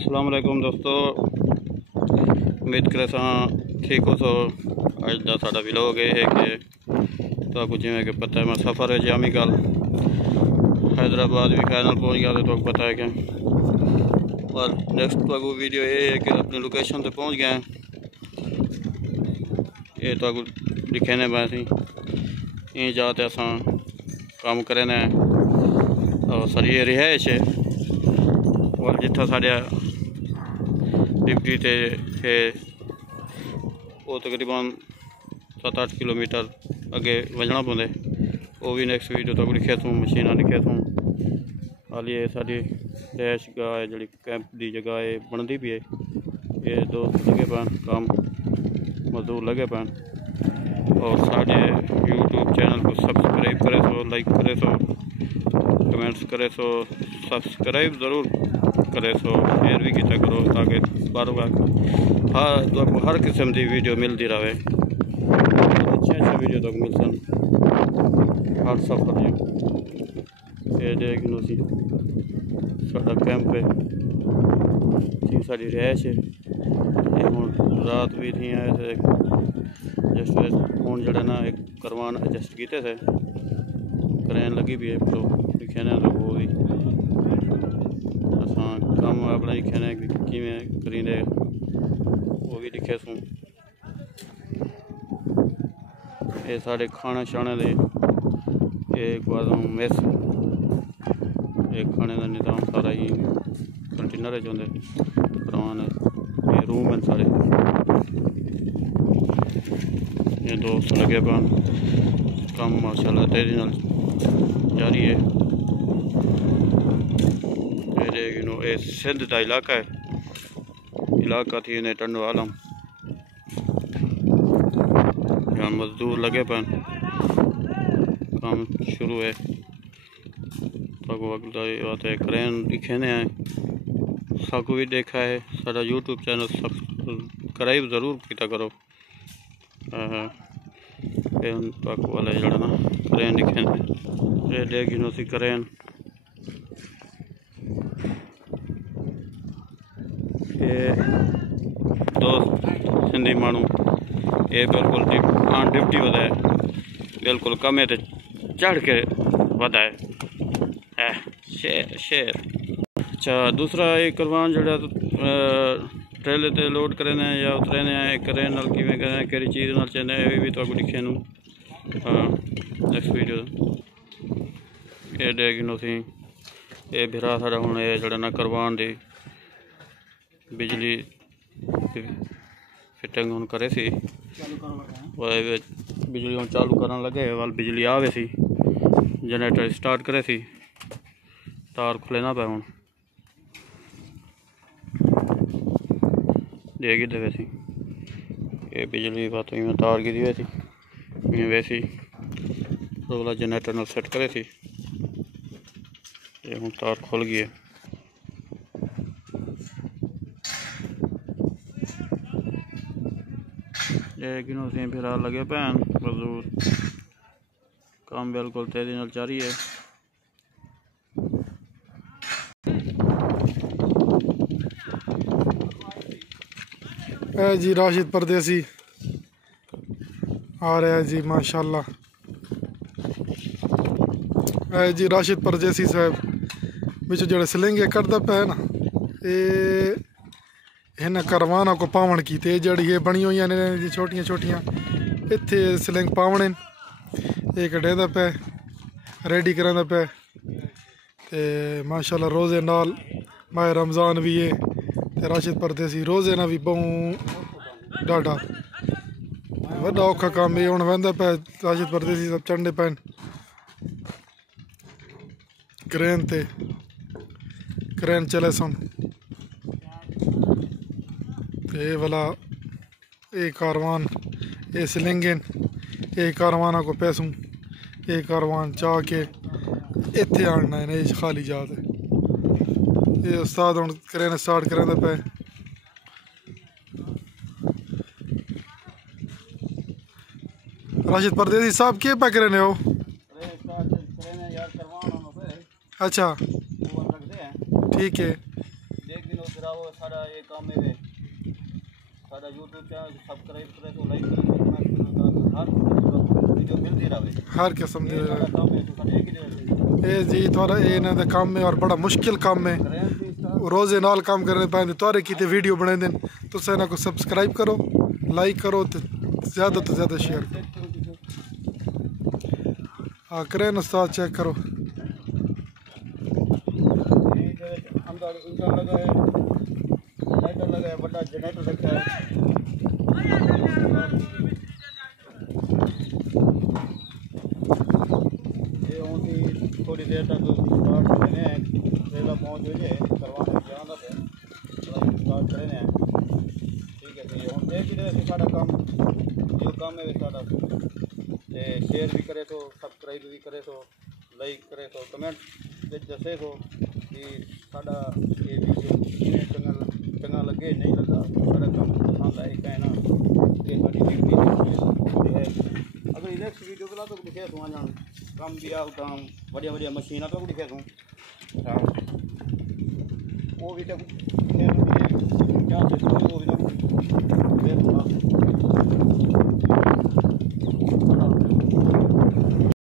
अस्सलाम वालेकुम दोस्तों, उम्मीद करे ठीक हो। सो अज का साडा व्लॉग है कि तो जिमें कि पता है मैं सफ़र है जामी कल हैदराबाद भी फाइनल पहुँच गया तो पता है कि और नेक्स्ट तो वीडियो ये है कि अपनी लोकेशन से पहुँच गए हैं। ये तो दिखे पाए सी ये जाते अस काम करें और सारी ये रिहाइश है और जिथा साढ़े डिप्टी थे वो तकरीबन 7-8 किलोमीटर अगे वजना पौंदे। वो भी नेक्स्ट वीडियो तक लिखे थूँ मशीना लिखे थूँ। हाल ये साड़ी रिहाइश गाह है जी कैंप की जगह है बनती भी है। ये दोस्त लगे पैन काम मजदूर लगे पैन और साढ़े यूट्यूब चैनल को सब्सक्राइब करे सो, लाइक करे सो, कमेंट्स करे सो, सब्सक्राइब ज़रूर करे सो, शेयर भी किया करो ताकि बार बार तो हर किस्म की वीडियो मिलती रहे। अच्छे वीडियो तक मिल सन हर सफ़र ये देख लो सी साडा कैंप है जी साड़ी रिहाइश है। ये हुण रात भी थी आए थे जस्ट हूँ जड़े ना एक करवान एडजस्ट किए थे क्रेन लगी भी है तो लिखे ने तो वो भी अस कम अपना लिखे ने किमें करींदे वो भी लिखे सूँ। ये साढ़े खाने शाने दे एक बार मेस एक खाने का निज़ाम सारा ही कंटेनर चौंदे करवान ये रूम हैं सारे। ये दोस्त लगे पान काम माशाल्लाह तेजी नाल जारी है। ये सिंध का इलाका थी इन्हें टंड आलम यहाँ मजदूर लगे पान काम शुरू है तो क्रेन दिखे ने है साकू भी देखा है। सारा यूट्यूब चैनल सब्सक्राइब ज़रूर किया करो। वाले जड़ा ना क्रेन दिखे ये देख सी क्रेन ये दोस्त सिंधी मानू ये बिल्कुल डिप्टी वधा है बिल्कुल कमे ते चढ़ के वधा है शेर शेर। अच्छा दूसरा एक करवान जड़ा ट्रेले ते लोड करें या उतरेने करें नाल किवें करें केड़ी चीज़ नाल चेने ये भी तो लिखे नू नेक्स्ट वीडियो ये देख लो सी ये भिरा साढ़ा हुण ये जड़ा ना करवान दी बिजली फिटिंग हुण करे सी बिजली हम चालू करन लगे वाल बिजली आवे सी जनरेटर स्टार्ट करे सी तार खुले ना पे हुण देगी दे वैसी ये बिजली बात में तार गिरी वैसी ये वैसी तो वाला जनरेटर न सेट करे थी ये हुण तार खुल गई है। ये किनो से फिर लगे पैन मजदूर काम बिल्कुल तेजी नाल जारी है। जी राशिद परदेसी आ रहा है जी माशाल्लाह। जी राशिद परदेसी साहब बिच जड़े सिलेंगे करता पे है ना ये इन्हें करवाना को पावन की जड़ी ये बनी हुई ने छोटियां छोटियां इत्थे सिलिंग पावने एक डेदा पे रेडी करांदा पे माशाल्लाह रोज़े नाल माह रमज़ान भी है राशिद परदेसी रोज़े ना भी बहु डाढ़ा वड्डा औखा काम ये हुण वंदा पे राशिद परदेसी सब चढ़ने पैन क्रेन ते क्रेन चले सन ये वाला ये कारवान ये सिलेंगे ये कारवाना को पैसूं ये कारवान चाह के इत्थे आना है खाली जात है। ये उस्ताद हुण क्रेन स्टार्ट करें पे राशिद परदेसी साहब के पे करे हो। अच्छा ठीक है। साडा ये काम है साडा यूट्यूब चैनल सब्सक्राइब करे तो लाइक करे तो कमेंट करे तो हर वीडियो मिलती रहे हर किस्म दे साडा काम है तो साडे एक ही ए जी थोड़ा ये इन्हां दा काम है और बड़ा मुश्किल काम है रोज़े नाल काम करने पैंदे तोरे कीते वीडियो बने देन तुस इन्हां को सब्सक्राइब करो लाइक करो तो ज़्यादा शेयर करो हाँ करें उस्ताद चेक करो अंदर इंजन लगा है जनरेटर लगा है बड़ा जनरेटर रखा है ये होती थोड़ी देर तक स्टार्ट करने हैं ट्रेलर पहुंच हो जाए करवाने जाना है स्टार्ट करने हैं ठीक है जी हम एक ही तरह से सारा काम जो काम है सारा शेयर भी करे तो सब्सक्राइब भी करे तो लाइक करे तो कमेंट दसे तो कि साडा ये वीडियो किने चंगा लगे नहीं लगा सारा काम पसंद आए कहना कि साडी वीडियो है अगर नेक्स्ट वीडियो बना तो दिखे तू जान काम भी आ काम बढ़िया मशीन तो दिखे तू वो भी तो क्या वो भी